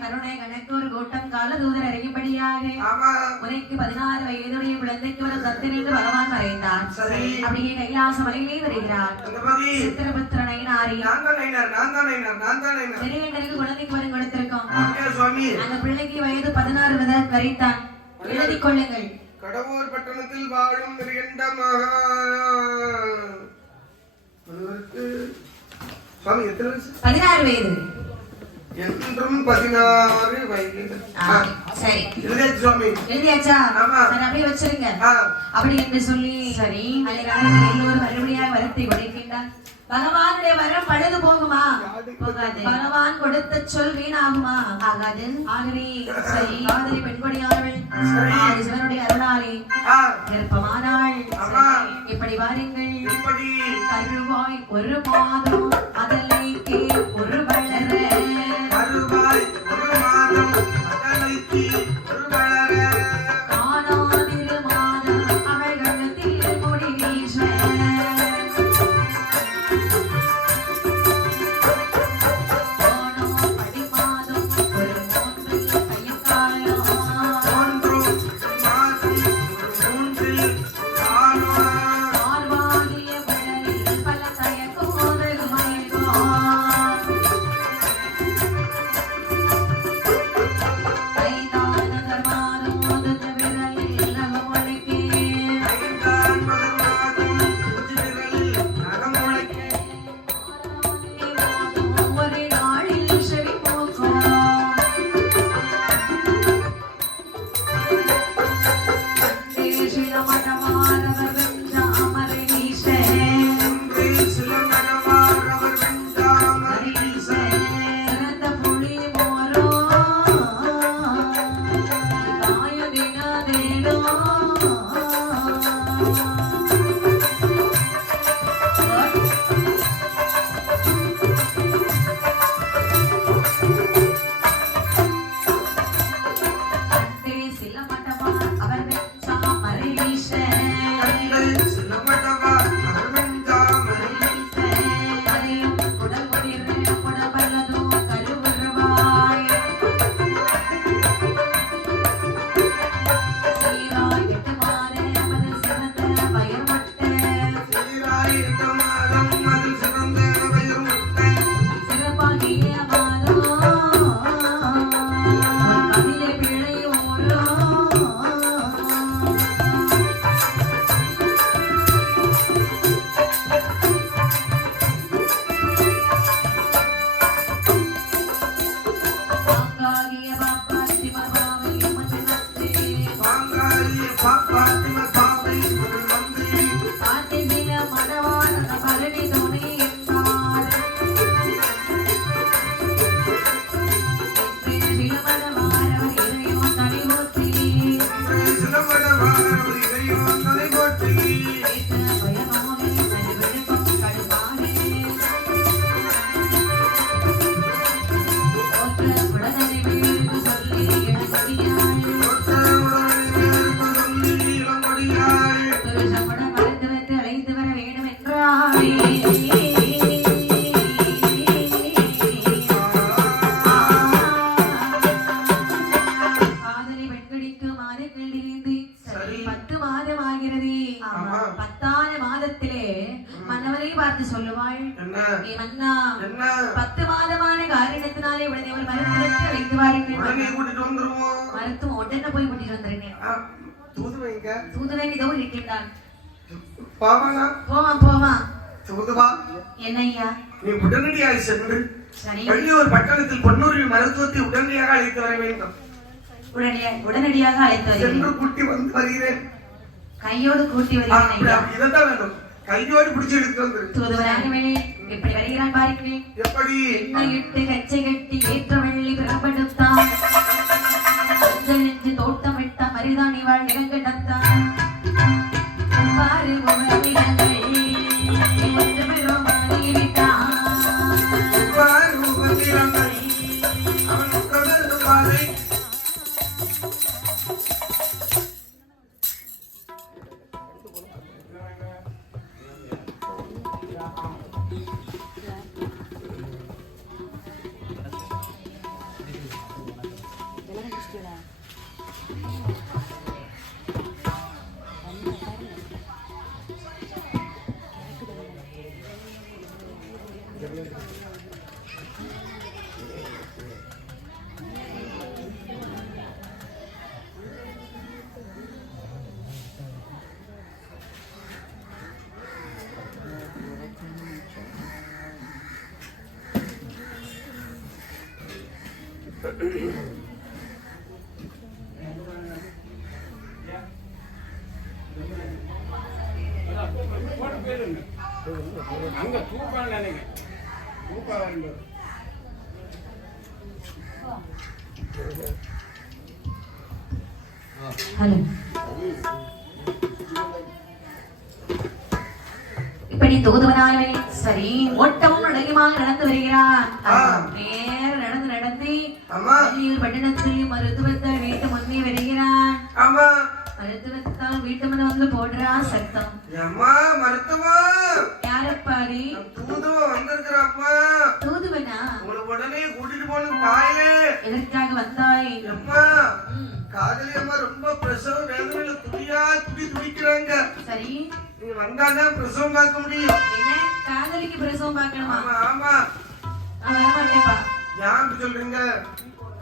கருணை கணக்கு ஒரு கூட்டம் கால தூதர் அறியும்படியாக உனக்கு 16 வயதுடைய குழந்தைக்கு ஒரு தத்தன் என்று பகவான் மறைந்தார். அப்படியே கைலாச மலையிலே வருகிறார். சித்திரபுத்திரனை நாரி பெரியங்களுக்கு குழந்தைக்கு வரும் கொடுத்திருக்கோம். அந்த பிள்ளைக்கு வயது 16 வரைத்தான். எழுதி கொள்ளுங்கள். கடவுர் பட்டணத்தில் வாழும் சுவாமி எத்தனை 16 வயது என்றும் 16 வயது. சரி சுவாமி எழுதியாச்சா? அப்படியே வச்சிருங்க. அப்படி என்று சொல்லி சரி எல்லோரும் மறுபடியாக வரத்தை உடைக்கின்றார். பகவானுடைய வரம் பழுது போகுமா? போகாது. பகவான் கொடுத்த சொல் வீணாகுமா? ஆகாது. ஆகவே சரி காதலி பெண்கொடியானவள் சிவனுடைய அருளாலே விருப்பமானாள். இப்படி வாருங்கள். கருவாய் ஒரு மாதம் அதலைக்கு ஒரு வளர காணாதிரு மாதம் அவர்களுக்கு முடி வீச உடனடியாக சென்று வள்ளியூர் பட்டணத்தில் பொன்னூரில் மருத்துவத்தை உடனடியாக அழைத்து வர வேண்டும். உடனடியாக அழைத்து சென்று கூட்டி வந்து வருகிறேன். கையோடு கூட்டி வருகிறேன். இதான் வேண்டும். கையோடு பிடிச்சு எடுத்து வந்து எப்படி வருகிறான் பாருங்களேன். எப்படி இட்டு கச்சை கட்டி ஏற்ற வெள்ளி பிறப்படுத்தான் தோட்டம் விட்ட மரிதான் இவாள் நிறங்கடத்தான் பாரு அங்க தூப்பான்னு நினைக்கிறேன். தூப்பா வேண்டும். ஹலோ. இப்படி தூதுவனாகவே சரி ஓட்டமும் நடையுமாக நடந்து வருகிறான். நேர நடந்து நடந்து பட்டினத்தில் மருத்துவத்தை வீட்டு முன்னே வருகிறான். மருத்துவத்தால் வீட்டு முன்ன வந்து போடுறா சத்தம். யாரப்பாடி? தூதுவனா? உடனே கூட்டிட்டு போன தாயே எதற்காக வந்தாய்? காதலியம்மா ரொம்ப பிரசவ வேதனையில துடிக்கிறாங்க. சரி, நீ வந்தாதான் பிரசவம் பார்க்க முடியும். என்ன காதலிக்கு பிரசவம் பார்க்கணுமா? ஆமா. நான் வர மாட்டேப்பா. யாருக்கு சொல்றீங்க?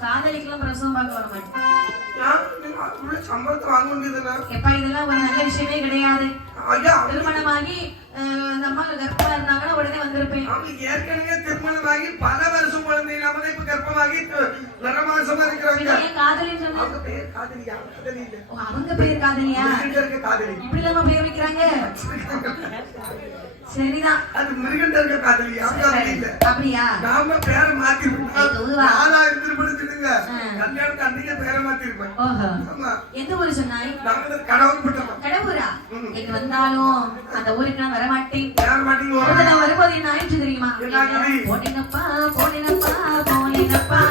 காதலிக்கெல்லாம் பிரசவம் பார்க்க வர மாட்டேன். சம்பளத்தை வாங்க முடியுதுன்னா எப்பா இதெல்லாம் ஒரு நல்ல விஷயமே கிடையாது. திருமணமாகி நம்ம கர்ப்பமா இருந்தாங்கன்னா உடனே வந்திருப்பேன். அவங்களுக்கு ஏற்கனவே திருமணமாகி பல வருஷம் குழந்தை இல்லாம இப்ப கர்ப்பமாகி நிறமாசமா இருக்கிறாங்க. காதலின்னு சொன்னா அவங்க பேர் காதலியா? காதலி இல்ல. அவங்க பேர் காதலியா? காதலி. இப்படி இல்லாம பேர் வைக்கிறாங்க. சரிதான். அது மிருகண்டர்க காதலி. அப்படியா? நாம பேரை மாத்திருப்போம். நானா திருமணத்துடுங்க கல்யாணத்துக்கு அன்னைக்கு பேரை மாத்திருப்பேன். ஆமா. எந்த ஊரு சொன்னாய்? நாங்க கடவுள் பட்டோம். கடவுரா? எங்க வந்தாலும் அந்த ஊருக்கு நான் வர மாட்டேன். நான் வரும்போது என்ன ஆயிடுச்சு தெரியுமா? போனேனப்பா போனேனப்பா போனேனப்பா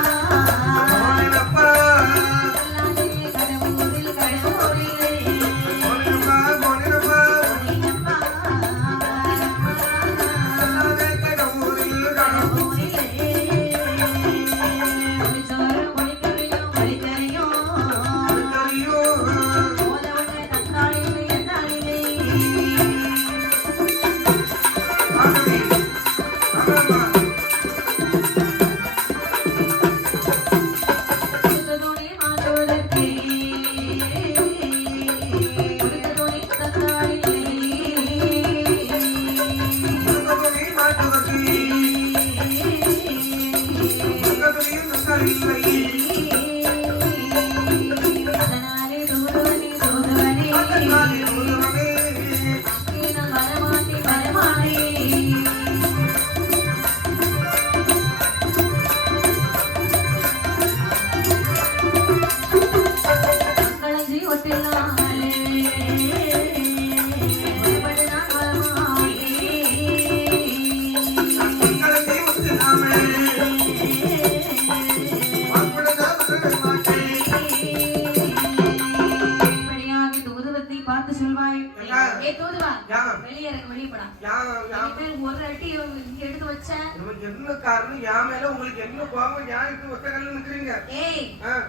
என்ன காரணம்? யா மேல உங்களுக்கு என்ன கோபம்? யா இப்ப ஒத்த கல்ல நிக்கிறீங்க?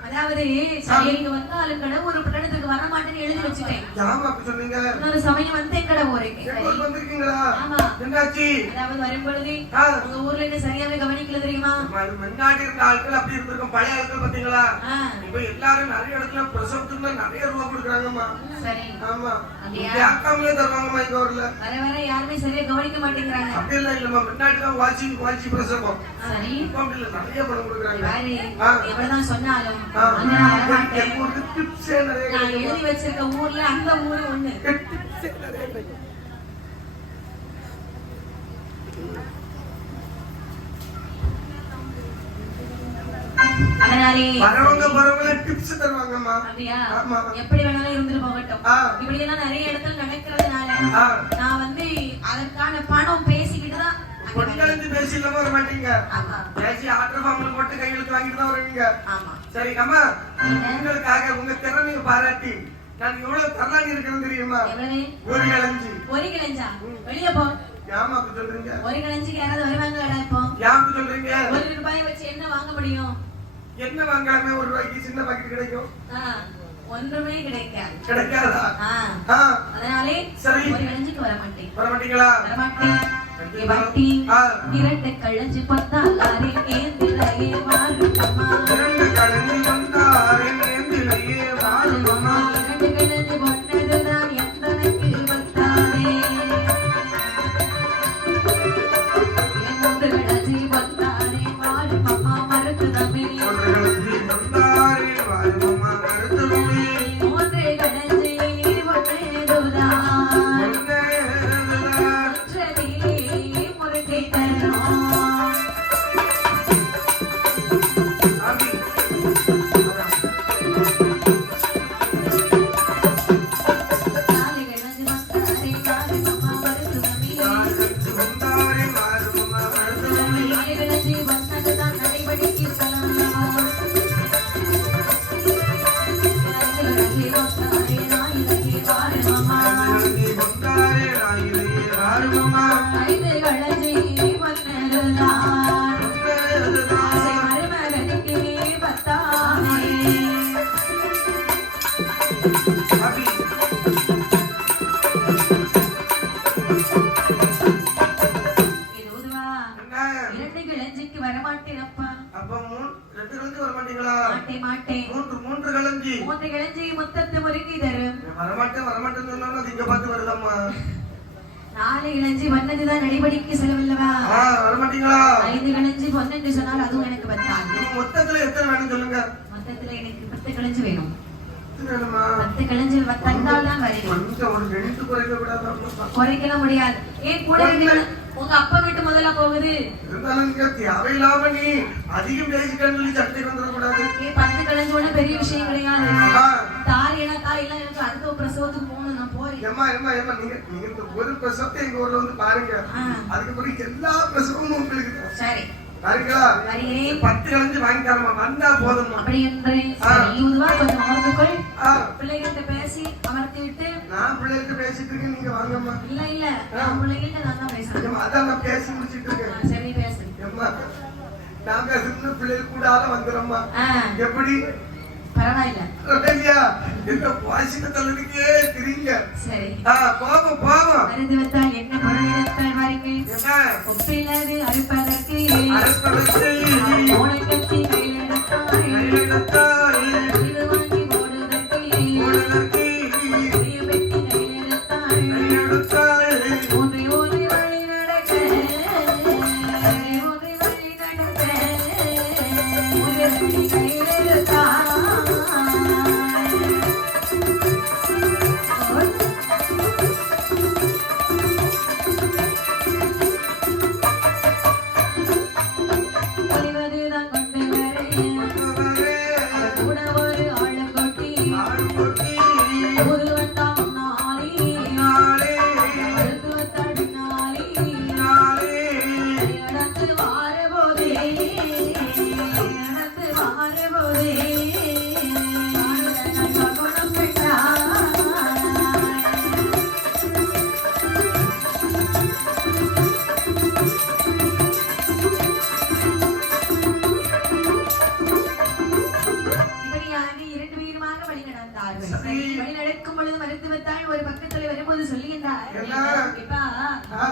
அதாவது சரிங்க வந்தாலும் கடவுள் ஒரு பட்டணத்துக்கு வர மாட்டேன்னு எழுதி வச்சிட்டேன். யாமா அப்படி சொன்னீங்க? இன்னொரு சமயம் வந்து கடவுளுக்கு வந்திருக்கீங்களா? ஆமா. என்னாச்சு? அதாவது வரும்பொழுது உங்க ஊர்ல என்ன சரியாவே கவனிக்கல தெரியுமா? முன்னாடி இருந்த ஆட்கள் அப்படி இருந்திருக்கும். பழைய ஆட்கள் பாத்தீங்களா? இப்ப எல்லாரும் நிறைய இடத்துல பிரசவத்துக்கு நிறைய ரூபா கொடுக்குறாங்கம்மா. சரி. ஆமா. அக்காமலே தருவாங்கம்மா இங்க ஊர்ல. வர வர யாருமே சரியா கவனிக்க மாட்டேங்கிறாங்க. அப்படி இல்ல இல்லம்மா. முன்னாடி தான் வாட்சி பிரசவம். சரி. இப்ப அப்படி இல்ல நிறைய பணம் கொடுக்குறாங்க. எவ்வளவுதான் சொன்னாலும் ஒரு டிப்ஸ் நிறைய நான் எழுதி வச்சிருக்க ஊர்ல அந்த ஊரு ஒண்ணு. அதனாலே வரவங்க டிப்ஸ் தருவாங்கம்மா. அப்படியா? எப்படி வேணாலும் இருந்துட்டு போகட்டும். இப்படி எல்லாம் நிறைய இடத்துல நடக்கிறதுனால நான் வந்து அதற்கான பணம் பேசிக்கிட்டு தான் பொண்ணுங்களுக்கு பேசி இல்லாம வர மாட்டீங்க. பேசி ஆர்டர் ஃபார்ம்ல போட்டு கையெழுத்து வாங்கிட்டு தான் வருவீங்க. சரி அம்மா, உங்களுக்காக உங்க திறமையை பாராட்டி நான் எவ்வளவு தரலாங்க இருக்கிறேன் தெரியுமா? ஒரு கிழஞ்சி. ஒரு கிழஞ்சா? வெளிய போ. யாமா அப்படி சொல்றீங்க? ஒரு கிழஞ்சிக்கு யாராவது வருவாங்களாடா இப்போ? யாருக்கு சொல்றீங்க? 1 ரூபாய் வச்சு என்ன வாங்க முடியும்? என்ன வாங்கலாமே? 1 ரூபாய்க்கு சின்ன பாக்கெட் கிடைக்கும். ஒன்றுமே கிடைக்காதா? அதனாலே சரி ஒரு கிழஞ்சிக்கு வர மாட்டேன். வர மாட்டீங்களா? வர மாட்டேன். வட்டி 2 கழஞ்சு பத்தாலே ஏந்திலையே வாழுமா. 2 கழஞ்சு வந்தாரே ஏந்திலையே வாழுமா. 2 கழஞ்சு பொன்னதுதான் எந்தனக்கு வந்தாரே. 3 கழஞ்சு வந்தாரே வாழுமா. மறுத்துதமே நாலு இளஞ்சி வந்ததுதான் நடிபடிக்கு செலவில்லவா? வரமாட்டீங்களா? 5 இளஞ்சி பொன்னென்று சொன்னால் அதுவும் எனக்கு பத்தாது. மொத்தத்துல எத்தனை வேணும் சொல்லுங்க? மொத்தத்துல எனக்கு 10 கிளஞ்சி வேணும். 10 கிளஞ்சி தந்தால் தான் வருது. ஒரு 2 குறைக்க கூடாது. குறைக்க முடியாது. ஏன் கூட உங்க அப்பா வீட்டு முதல்ல போகுது. இருந்தாலும் நீங்க தேவையில்லாம நீ அதிகம் பேசிக்கன்னு சட்டை வந்துட கூடாது. 10 கிளஞ்சி ஒண்ணு பெரிய விஷயம் கிடையாது. தாலினா தாலிலாம் எனக்கு அடுத்த பிரசவத்துக்கு போகணும், நான் போறேன். ஏமா நீங்க இந்த ஒரு பிரசவத்தை எங்க ஊர்ல வந்து பாருங்க. அதுக்கப்புறம் எல்லா பிரசவமும் உங்களுக்கு தான். சரி பாருங்களா? 10 கிளஞ்சி வாங்கி தரமா வந்தா போதுமா? அப்படி என்று கொஞ்சம் அமர்ந்துக்குள் பிள்ளைகிட்ட பேசி அமர்த்தி விட்டு. நான் பிள்ளைகிட்ட பேசிட்டு இருக்கேன், நீங்க வாங்கம்மா. இல்ல நான் பிள்ளைகிட்ட நான் தான் பேசுறேன். அதான் நான் பேசி முடிச்சிட்டு இருக்கேன். சரி பேசு. நான் பேசுறது பிள்ளைகள் கூட வந்துடும்மா. எப்படி? பரவாயில்ல. இந்த வாசிக்க தள்ளதுக்கே தெரியுங்க. சரி பாவம் பாவம் மருந்து வைத்தால் என்ன பொருளிடத்தால் வாருங்கள். ஒப்பில்லாது அறுப்பதற்கு ஓனை கட்டி கையில் எடுத்தால் இது வாங்கி போடுவதற்கு பெட்டி கையில் எடுத்தால் ஒன்றை வழி நடக்க கையில் எடுத்தால்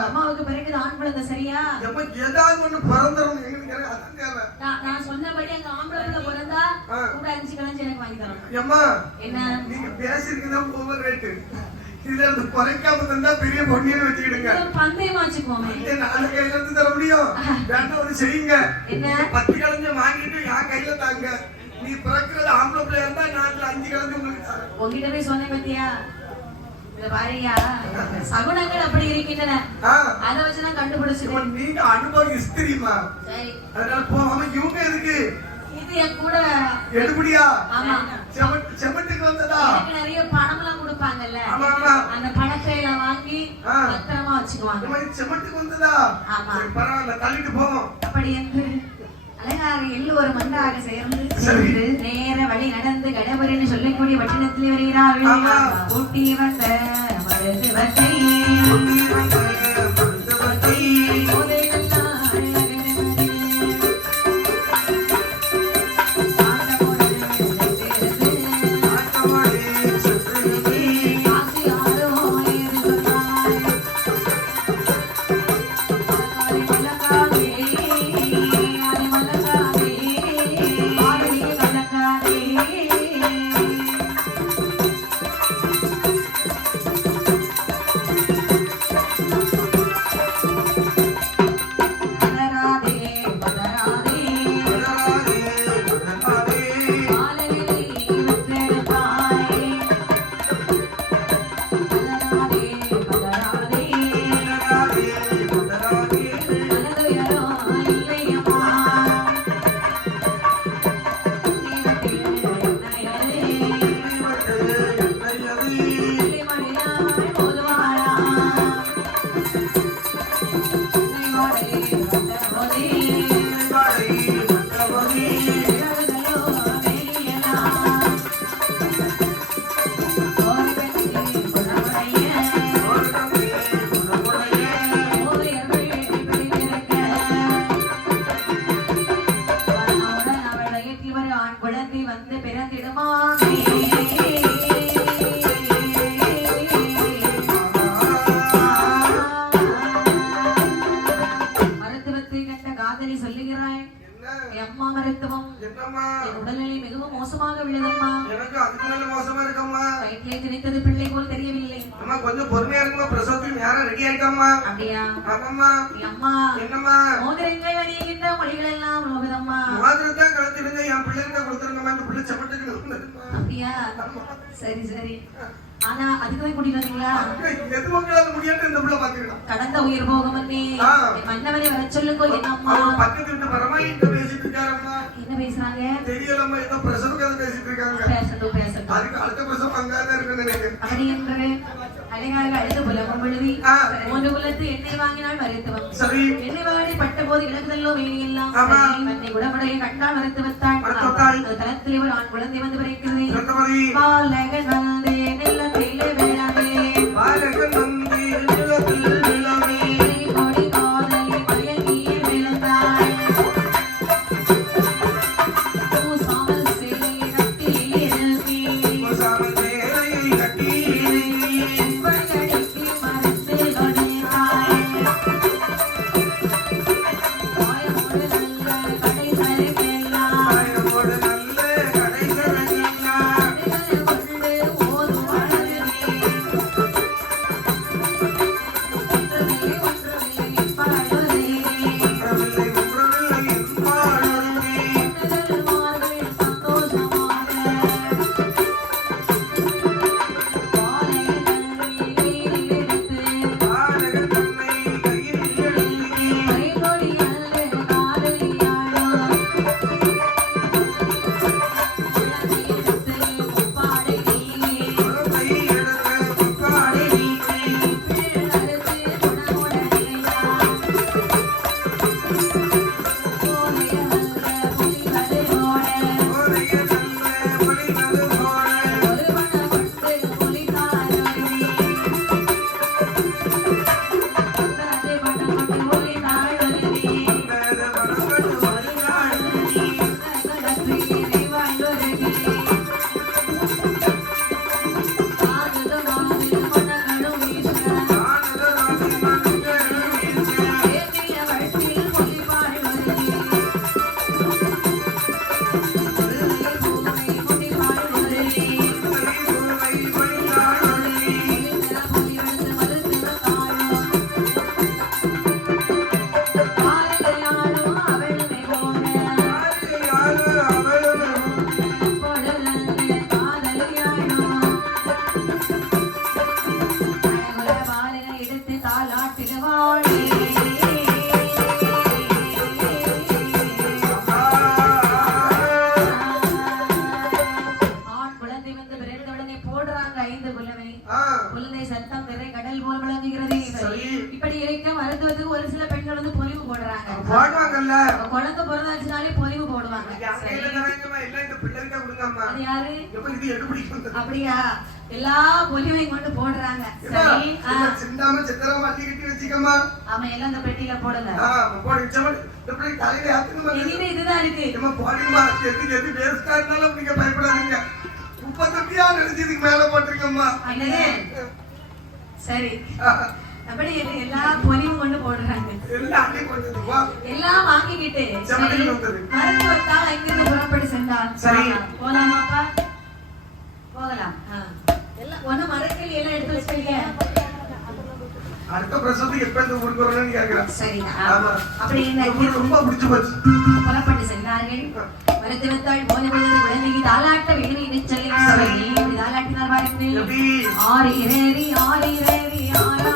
அம்மாவுக்கு பிறகு ஆண் குழந்தை சரியா? ஏதாவது ஒண்ணு பிறந்துரும். நான் சொன்னபடி அந்த ஆம்பளை பிள்ளை பிறந்தா கூட 5 கிளஞ்சி எனக்கு வாங்கி தரணும். ஏம்மா என்ன நீங்க பேசிருக்கீங்க ஓவர் ரேட். இதுல இருந்து குறைக்காம தந்தா பெரிய பொண்ணியை வச்சுக்கிடுங்க. பந்தயமா வச்சுக்கோமே. நாலு கையில இருந்து தர முடியும். வேண்டாம் ஒரு செய்யுங்க. என்ன 10 கிளஞ்சி வாங்கிட்டு என் கையில தாங்க. நீ பிறக்கிறது ஆம்பளை பிள்ளை இருந்தா நான் 5 கிளஞ்சி உங்களுக்கு தரேன். உங்ககிட்ட போய் சொன்னேன் பத்தியா? பாரியா சகுனங்கள் அப்படி இருக்கின்றன. அதை வச்சுதான் கண்டுபிடிச்சிருக்கோம். நீங்க அனுபவம் இஸ்திரிமா. சரி அதனால போகாம இவங்க எதுக்கு? இது என் கூட எடுபடியா? ஆமா செமட்டுக்கு வந்ததா? எனக்கு நிறைய பணம்லாம் கொடுப்பாங்கல்ல, அந்த பணக்கையில வாங்கி பத்திரமா வச்சுக்குவாங்க. செமட்டுக்கு வந்ததா? ஆமா பரவாயில்ல, தள்ளிட்டு போவோம். அப்படி என்று அழகாக எல்லு ஒரு மண்டாக சேர்ந்து நேர வழி நடந்து கடவுரின்னு சொல்லக்கூடிய வட்டினத்திலே வருகிறார்கள். ஊட்டி வந்த மருத்துவத்தை ஆண் குழந்தை வந்து பிறந்திடுமாமே சொல்லுகிறாய் அம்மா மருத்துவம் என் உடல்நிலை மிகவும் மோசமாக உள்ளதம்மா. எனக்கு அதுக்கு மேல மோசமா இருக்கம்மா. வயிற்றிலே திணித்தது பிள்ளை போல் தெரியவில்லை. அம்மா கொஞ்சம் பொறுமையா இருக்குமா, பிரசவத்துக்கு நேரம் ரெடி ஆயிட்டம்மா. அப்படியா? ஆமாம்மா. அம்மா என்னம்மா மோதிரங்கள் அணிகின்ற மொழிகள் எல்லாம் லோகதம்மா. மோதிரத்தை கழுத்திடுங்க, என் பிள்ளைங்க கொடுத்துருங்கம்மா. இந்த பிள்ளை செப்பட்டுக்கு அப்படியா? சரி சரி. ஆனா அதுக்குதான் கூட்டிட்டு வந்தீங்களா? எது மக்களால முடியாது இந்த பிள்ளை பாத்துக்கலாம். கடந்த உயிர் போகும் மன்னவனை வர சொல்லுங்க. என்னம்மா பக்கத்து வீட்டு பரமாயிட்ட பேசிட்டு இருக்காரம்மா. என்ன பேசுறாங்க தெரியலம்மா, ஏதோ பிரசவ கதை பேசிட்டு இருக்காங்க. பேசட்டும் பேசட்டும். அதுக்கு அடுத்த பிரசவம் அங்கதான் இருக்குன்னு நினைக்கிறேன். அப்படி என்று அழகாக அழுது புலமும் பொழுதி மூன்று குலத்து எண்ணெய் வாங்கினால் மருத்துவம். சரி. எண்ணெய் வாங்கி பட்ட போது இழக்குதல்லோ வேணியெல்லாம் தன்னை உடம்புடைய கண்டால் மருத்துவத்தாள் தளத்திலே ஒரு ஆண் குழந்தை வந்து பிறக்கிறது. பாலகன் வந்தே நிலத்திலே வேளாமே பாலகன் வந்தே நிலத்திலே வேளாமே கொடி காதலி மயங்கியே விழுந்தாள். பூசாமல் சேலை கட்டி எழுப்பி பூசாமல் சேலை கட்டி இப்படி இருக்க மருத்துவத்துக்கு ஒரு சில பெண்கள் வந்து பொலிவு போடுறாங்க. குழந்தை பிறந்தாச்சுனாலே பொலிவு போடுவாங்க. அப்படியா? எல்லா பொலிவையும் கொண்டு போடுறாங்க. ஆமா, எல்லாம் இந்த பெட்டியில போடுங்க. இனிமே இதுதான் இருக்கு. சரி, அப்படி எல்லா பொலிவும் கொண்டு போடுறாங்க. எல்லாம் வாங்கிக்கிட்டு மருத்துவத்தால் அங்கிருந்து புறப்பட்டு சென்றான். சரி, போலாமாப்பா? போகலாம். எல்லாம் ஒண்ணு மரக்கல் எல்லாம் எடுத்து வச்சிருக்கீங்க. அடுத்த பிரசவத்துக்கு எப்ப இந்த ஊருக்கு வரணும்னு கேக்குறேன். சரிதான். அப்படி ரொம்ப பிடிச்சு போச்சு. புறப்பட்டு சென்றார்கள். மருத்துவத்தால் போன பொழுது குழந்தைக்கு தாலாட்ட வேணும் என்று சொல்லி தாலாட்டினார். பாருங்கள். ஆரி ரேரி ஆரி ரேரி ஆரா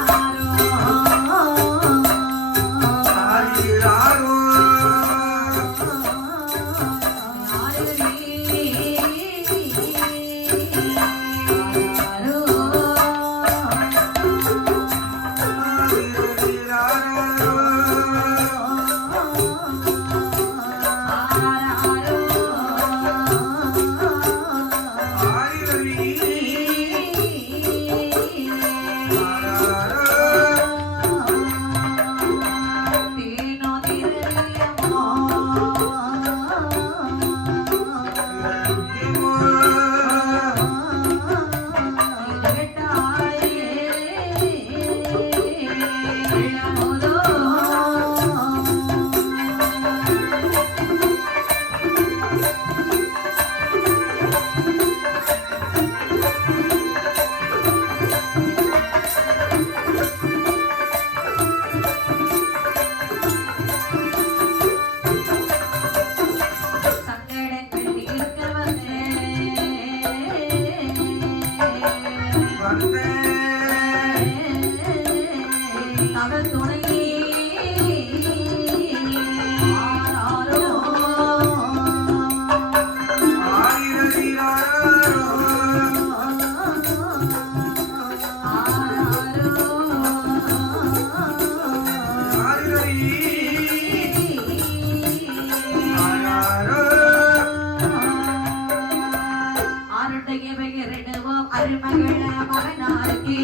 ஆருடைய பெயரிடுவோம் அருமகள மகனாருக்கு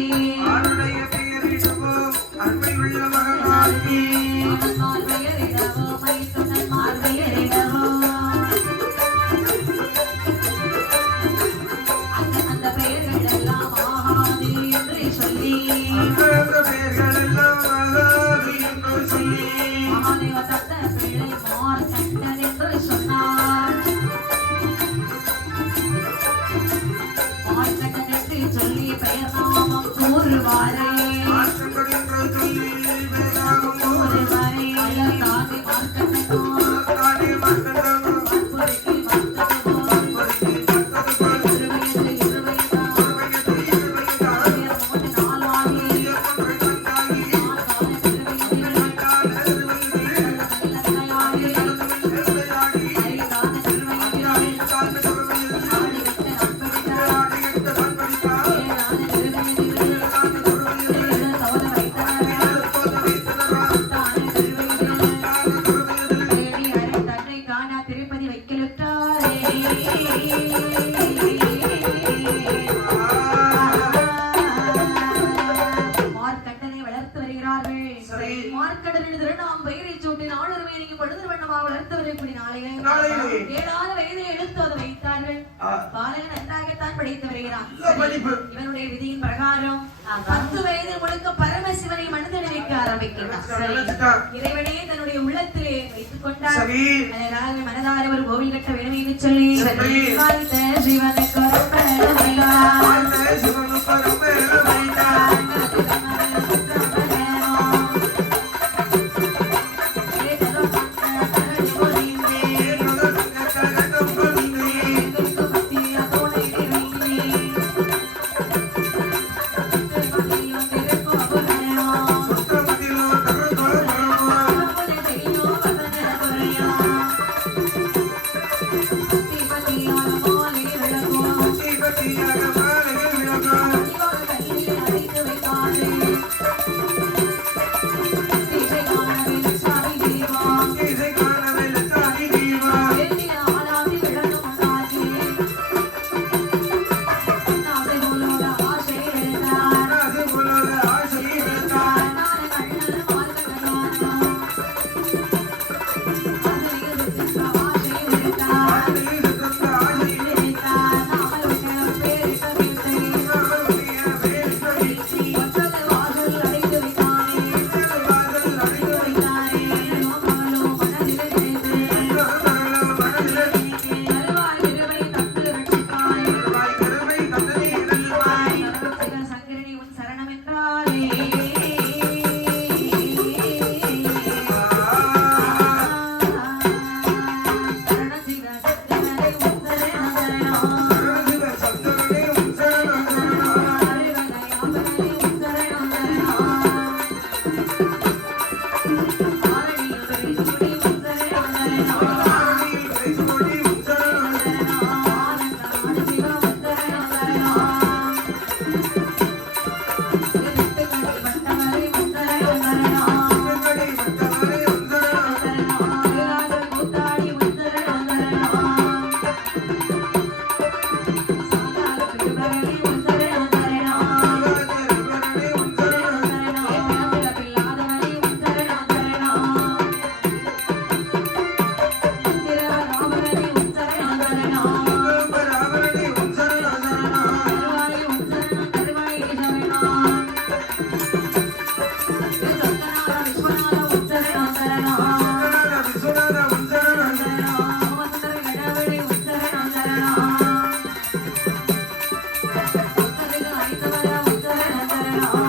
ஆருடைய பெயரிடுவோம் அருமையுள்ள மகனாருக்கு மகன்மார் பெயரிடவோம் மைத்துனன்மார் பெயரிடவோம் அந்த பெயர்கள் எல்லாம் ஆகாது என்று சொல்லி அந்த பெயர்கள் எல்லாம் ஆகாது என்று சொல்லி மகாதேவ தத்த பிள்ளை மார்க்கண்டன் என்று சொன்னார் மார்க்கண்டன் என்று சொல்லி பெயர் நாமம் கூறுவாரே மார்க்கண்டன் என்று சொல்லி பெயர் நாமம் கூறுவாரே தாதி மார்க்கண்டனோ தாடி மார்க்கண்டனோ அன்புரைக்கு வந்ததுபோல் இருவயது இருவயதான் பெயர் மூன்று நாளாகி நான்கான திருவயதில் நல்லதையாகி ஐந்தான திருவயதில் ஆடிவிட்ட நண்படித்தார் ஏழான திருவயதில் சோத வைத்தனர் பத்தான திருவயதில் தேடி அரை தன்னை காணா திருப்பதி வைக்கலுற்றாரே மார்க்கண்டனை வளர்த்து வருகிறார்கள் சரி. மார்க்கண்டனின் திருநாம் பெயரை சூட்டி நாளொரு மேனிக்கு படுதல் வண்ணமாக வளர்த்து வரக்கூடிய நாளையிலே. நாளையே 7 வயதை எடுத்து அதை வைத்தார்கள் ஆ. பாலகன் நன்றாகத்தான் படித்து வருகிறான் நல்ல படிப்பு. இவனுடைய விதியின் பிரகாரம் 10 வயதில் முழுக்க பரமசிவனை மனதில் வைக்க ஆரம்பிக்கிறான் சரி. நினைச்சுட்டான். இறைவனே தன்னுடைய உள்ளத்திலே வைத்துக் கொண்டார் சரி. அதனால மனதார ஒரு கோவில் கட்ட வேண்டும் என்று சொல்லி சரி. வாழ்ந்த சிவனுக்கு ஒரு பெயர் வைத்தார். வாழ்ந்த சிவனுக்கு ஒரு பெயர் வைத்தார். சுத்தமதிலோ தரதொரு மரமோ தீபத்தியாக மாலையில் விளக்கோ இசை காணவில் தாடி தீபா நாசி புலோக ஆசை வைத்தார். ஆசையில் சுத்த ஆசை நாமலுடைய வேறு சொல்லி வாசல் அடைந்து மரமோ மனதில் வாய் கருமை கந்தனை இழல்வாய் சங்கரனி உன் சரணம் என்றாலே சரணம் செய்த சங்கரனை உன் சரணம் சரணம் சரசிவ சந்தனே உன் சரணம் சரணம். அருவனையாபரணி உன் சரணம் சரணம் ஆரணியில் பெருசுடி உன் சரணம் சரணம் ஆரணியில் பேசுபடி உன் சரணம் சரணம். ஆனந்தமான சிவ உன் சரணம் சரணம் எட்டுக்கடி வட்டமலை உன் சரணம் சரணம் சிவகடி வட்டவரை உன் சரணம் சரணம் கூத்தாடி உன் சரணம் சரணம் சாதார பிடுபரளி உன் சரணம் சரணம் சிவகடி உன் சரணம் ராவணனை உன் சரணம் சரணம். சரண விஸ்வநாத உன் சரணம் சரணம்.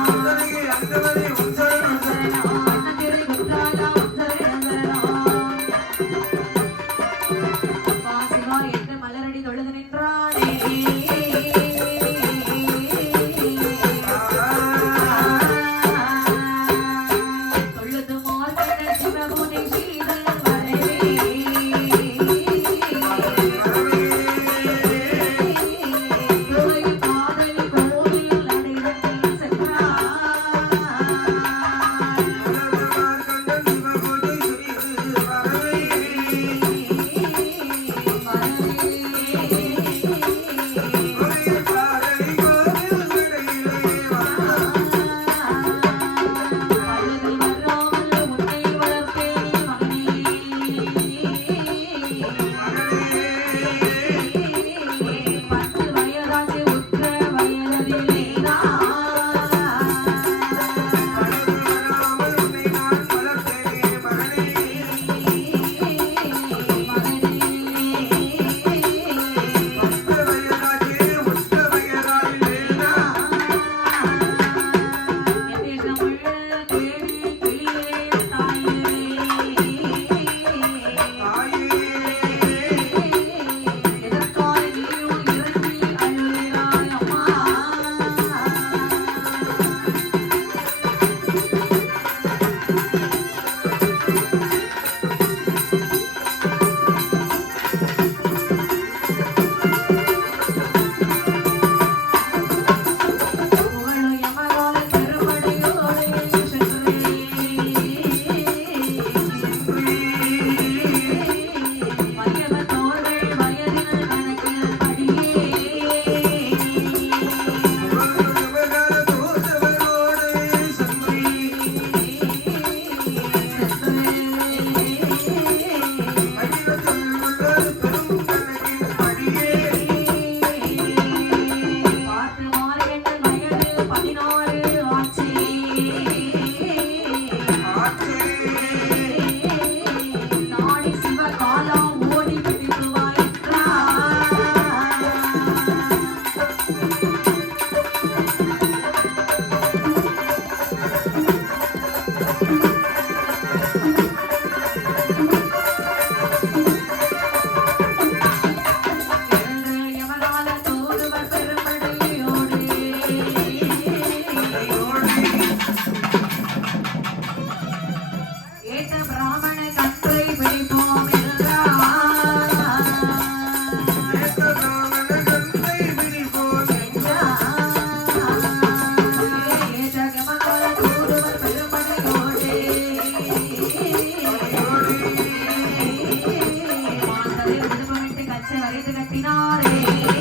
சுந்தரிகை அந்தவரை உன் சரணம் சரணம். மலரடி தொழுது நின்றானே தொழுது மார்கண்ட சிவமுனி ஸ்ரீதன் வரவே துறை காதலி கோவில் அடைந்து சென்றார் மார்கண்டன் சிவகோடி ஸ்ரீ வரவே. மாறே